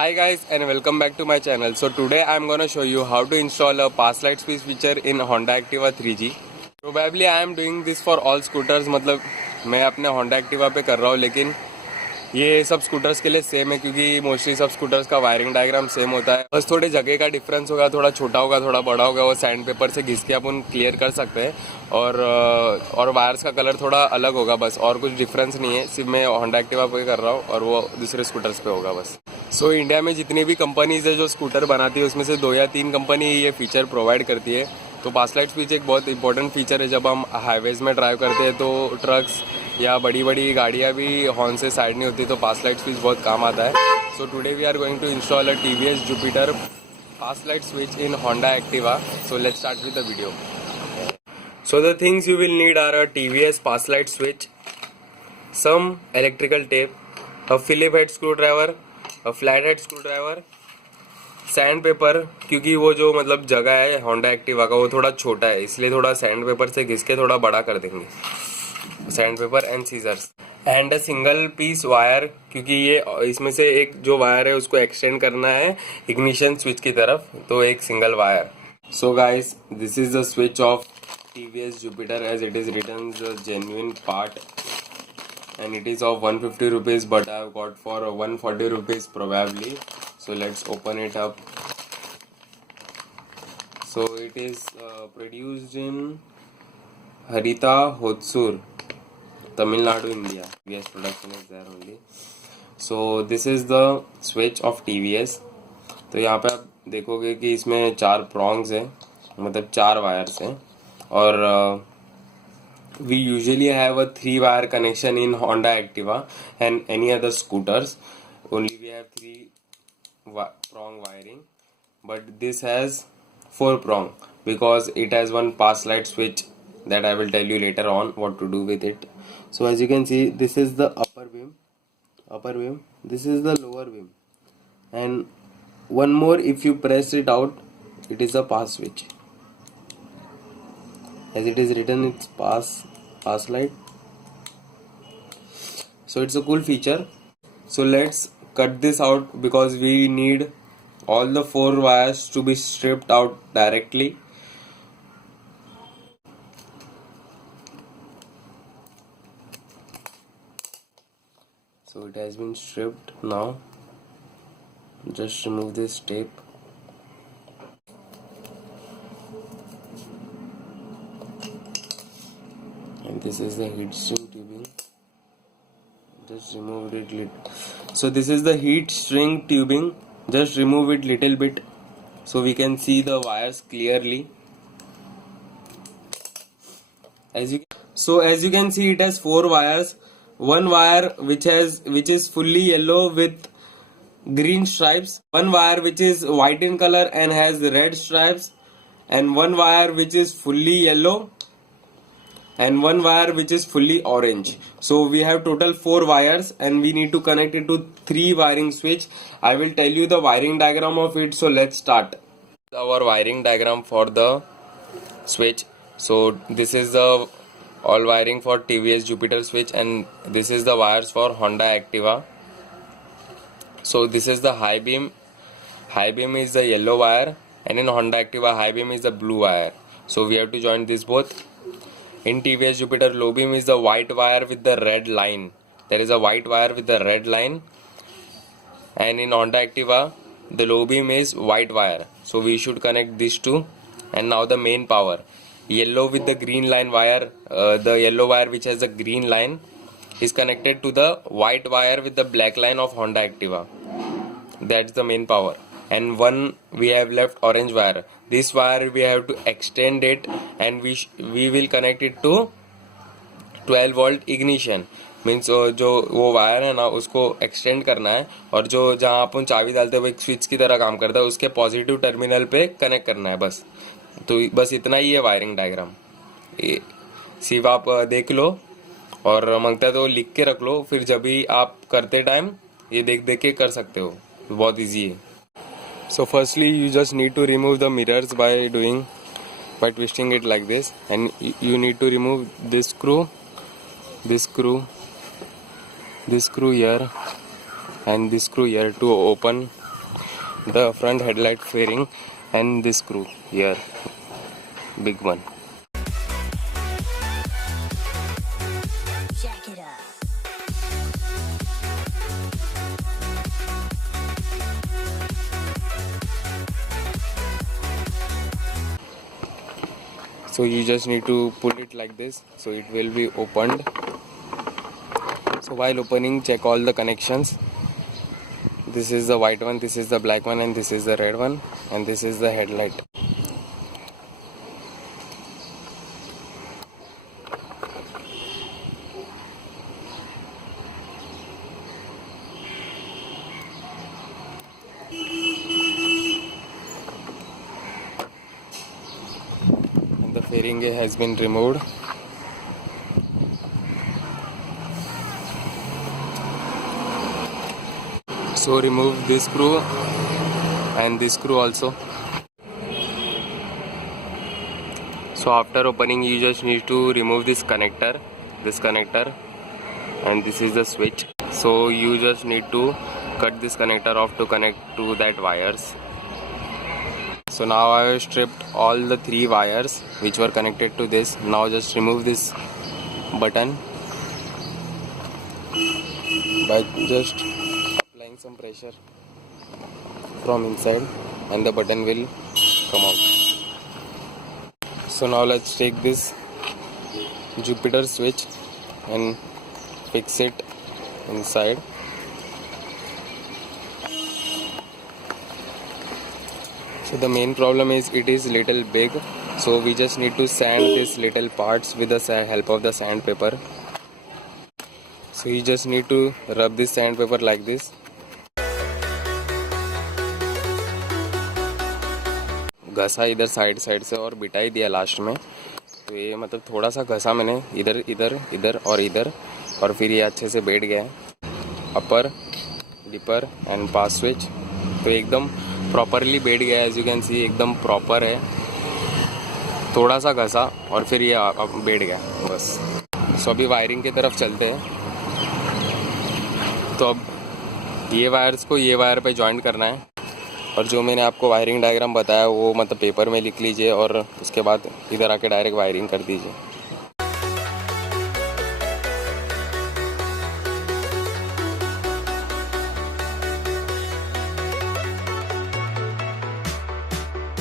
Hi guys and welcome back to my channel. So today I'm gonna show you how to install a pass light switch feature in Honda Activa 3G. Probably I am doing this for all scooters, मतलब मैं अपने Honda Activa पे कर रहा हूँ, लेकिन ये सब स्कूटर्स के लिए सेम है क्योंकि मोस्टली सब स्कूटर्स का वायरिंग डायग्राम सेम होता है. बस थोड़े जगह का डिफरेंस होगा, थोड़ा छोटा होगा थोड़ा बड़ा होगा, वो सैंड पेपर से घिस के अपन क्लियर कर सकते हैं. और वायर्स का कलर थोड़ा अलग होगा बस, और कुछ डिफरेंस नहीं है. सिर्फ मैं होंडा एक्टिवा पे कर रहा हूँ और वो दूसरे स्कूटर्स पे होगा बस. सो इंडिया में जितनी भी कंपनीज है जो स्कूटर बनाती है उसमें से 2 या 3 कंपनी ये फीचर प्रोवाइड करती है. तो पास लाइट स्विच एक बहुत इंपॉर्टेंट फीचर है. जब हम हाईवेज में ड्राइव करते हैं तो ट्रक्स या बड़ी बड़ी गाड़ियाँ भी हॉर्न से साइड नहीं होती, तो पास लाइट स्विच बहुत काम आता है. So today we are going to install a TVS Jupiter pass light switch in Honda Activa. So let's start with the video. So the things you will need are a TVS pass light switch, some electrical tape, a Phillips head screwdriver, a flathead screwdriver, sand paper, क्योंकि वो जो मतलब जगह है Honda Activa का वो थोड़ा छोटा है, इसलिए थोड़ा सैंड पेपर से घिस के थोड़ा बड़ा कर देंगे. Sand paper and scissors and a single piece wire, क्योंकि ये इसमें से एक जो वायर है उसको एक्सटेंड करना है इग्निशन स्विच की तरफ, तो एक single wire. So guys, this is the switch off TVS Jupiter as it is written the genuine part and it is of 150 rupees, but I have got for 140 rupees probably. So let's open it up. So it is produced in Harita Hotsur, Tamil Nadu, India. TVS production is there only. So this is the switch of TVS. तो यहाँ पे आप देखोगे कि इसमें 4 prongs हैं, मतलब 4 wires हैं. और we usually have a 3 wire connection in Honda Activa and any other scooters. Only we have 3 prong wiring, but this has 4 prong because it has one pass light switch that I will tell you later on what to do with it. So as you can see, this is the upper beam, this is the lower beam, and one more, if you press it out, it is a pass switch. As it is written, it's pass light. So it's a cool feature. So let's cut this out because we need all the 4 wires to be stripped out directly. So it has been stripped now. Just remove this tape. And this is the heat string tubing. Just remove it. So this is the heat string tubing. Just remove it little bit so we can see the wires clearly. As you can see, it has 4 wires. One wire which is fully yellow with green stripes. One wire which is white in color and has red stripes, and one wire which is fully yellow, and one wire which is fully orange. So we have total 4 wires and we need to connect it to 3 wiring switch. I will tell you the wiring diagram of it. So let's start. Our wiring diagram for the switch. So this is the all wiring for TVS Jupiter switch, and this is the wires for Honda Activa. So this is the high beam. High beam is the yellow wire, and in Honda Activa high beam is the blue wire. So we have to join this both. In TVS Jupiter, low beam is the white wire with the red line. There is a white wire with the red line. And in Honda Activa, the low beam is white wire. So we should connect these two. And now the main power. Yellow with the green line wire, the yellow wire which has a green line is connected to the white wire with the black line of Honda Activa. That's the main power. And one we have left orange wire. This wire we have to extend it, and we will connect it to 12 volt ignition. Means जो वो wire है ना उसको extend करना है, और जो जहाँ अपन चाबी डालते हैं वो एक स्विच की तरह काम करता है, उसके पॉजिटिव टर्मिनल पे कनेक्ट करना है बस. तो बस इतना ही है वायरिंग डायग्राम. सिर्फ आप देख लो, और मांगता है तो लिख के रख लो, फिर जब भी आप करते टाइम ये देख के कर सकते हो. बहुत ईजी है. So firstly you just need to remove the mirrors by twisting it like this, and you need to remove this screw here, and this screw here to open the front headlight fairing and this screw here, big one. Jack it up. So you just need to pull it like this, so it will be opened. So while opening, check all the connections. This is the white one, this is the black one, and this is the red one, and this is the headlight. And the fairing has been removed. So remove this screw and this screw also. So after opening, you just need to remove this connector, and this is the switch. So you just need to cut this connector off to connect to that wires. So now I have stripped all the 3 wires which were connected to this. Now just remove this button by just applying some pressure from inside, and the button will come out. So now let's take this Jupiter switch and fix it inside. So the main problem is it is little big, so we just need to sand these little parts with the help of the sandpaper. So you just need to rub this sandpaper like this. घसा इधर side से और बिठा ही दिया last में. तो ये मतलब थोड़ा सा घसा मैंने इधर इधर इधर और इधर, और फिर ये अच्छे से बैठ गया है. अपर, डिपर एंड पास स्विच तो एकदम प्रॉपरली बैठ गया है. एज यू कैन सी एकदम प्रॉपर है. थोड़ा सा घसा और फिर ये बैठ गया बस. सो अभी वायरिंग की तरफ चलते हैं. तो अब ये वायर्स को ये वायर पे जॉइंट करना है, और जो मैंने आपको वायरिंग डायग्राम बताया वो मतलब पेपर में लिख लीजिए, और उसके बाद इधर आके डायरेक्ट वायरिंग कर दीजिए.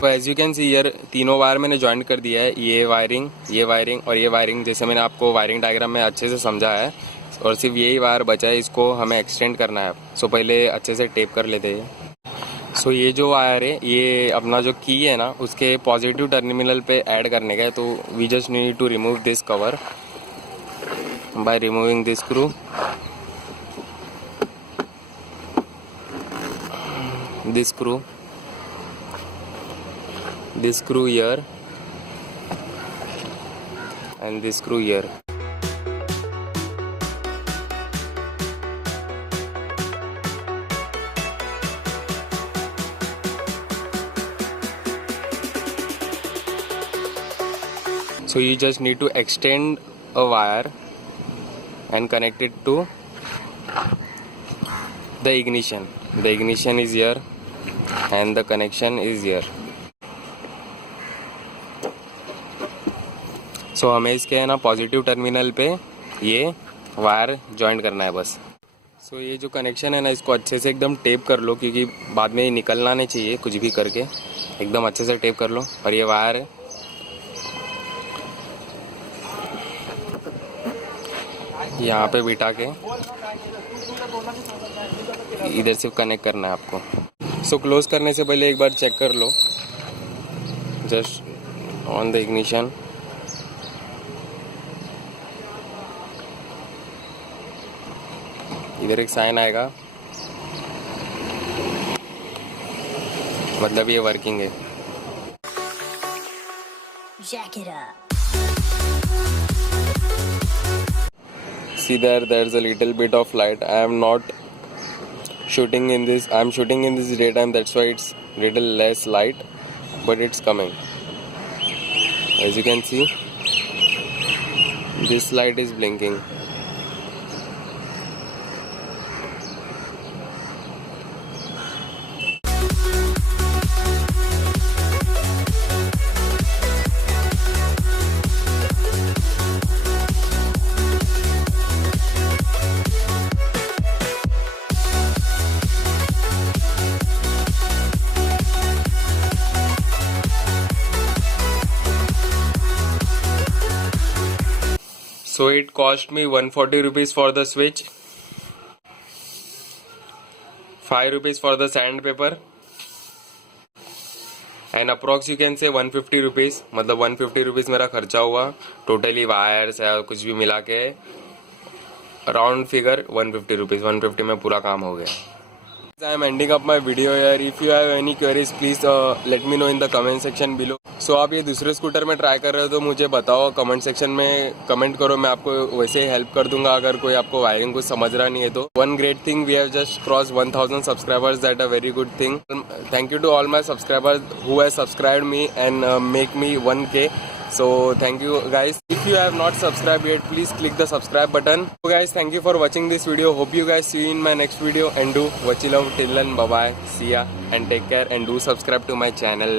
तो as you can see here तीनों वायर मैंने जॉइंट कर दिया है. ये वायरिंग और ये वायरिंग जैसे मैंने आपको वायरिंग डायग्राम में अच्छे से समझा है, और सिर्फ यही वायर बचा है, इसको हमें एक्सटेंड करना है. सो पहले अच्छे से टेप कर लेते हैं. सो ये जो वायर है ये अपना जो की है ना उसके पॉजिटिव टर्मिनल पे ऐड करने का है. तो we just need to remove this cover by removing this screw. This screw here and this screw here. So you just need to extend a wire and connect it to the ignition. The ignition is here and the connection is here. सो हमें इसके है ना positive terminal पे ये wire joint करना है बस. सो ये जो कनेक्शन है ना इसको अच्छे से एकदम टेप कर लो, क्योंकि बाद में निकलना नहीं चाहिए कुछ भी करके. एकदम अच्छे से टेप कर लो. और ये वायर है यहाँ पे बिठा के इधर सिर्फ कनेक्ट करना है आपको. सो क्लोज करने से पहले एक बार चेक कर लो जस्ट ऑन द इग्निशन. इधर एक साइन आएगा, मतलब ये वर्किंग है. Jack it up. See there's a little bit of light. I am not shooting in this. I am shooting in this daytime. That's why it's little less light, but it's coming. As you can see, this light is blinking. So it cost me 140 rupees for the switch, 5 rupees for the sandpaper, and approx you can say 150 rupees. मतलब 150 rupees मेरा खर्चा हुआ totally wires या कुछ भी मिला के, round figure 150 rupees. 150 में पूरा काम हो गया. I am ending up my video here. If you have any queries, please let me know in the comment section below. So आप ये दूसरे स्कूटर में ट्राई कर रहे हो तो मुझे बताओ कमेंट सेक्शन में, कमेंट करो, मैं आपको वैसे ही हेल्प कर दूंगा अगर कोई आपको वायरिंग कुछ समझ रहा नहीं है तो. One great thing, we have just crossed 1000 subscribers. That a very good thing. Thank you to all my subscribers who has subscribed me and make me 1K. So thank you guys. If you have not subscribed yet, please click the subscribe button. So guys, thank you for watching this video. Hope you guys see you in my next video, and do what you love. Till then, bye bye, see ya, and take care, and do subscribe to my channel.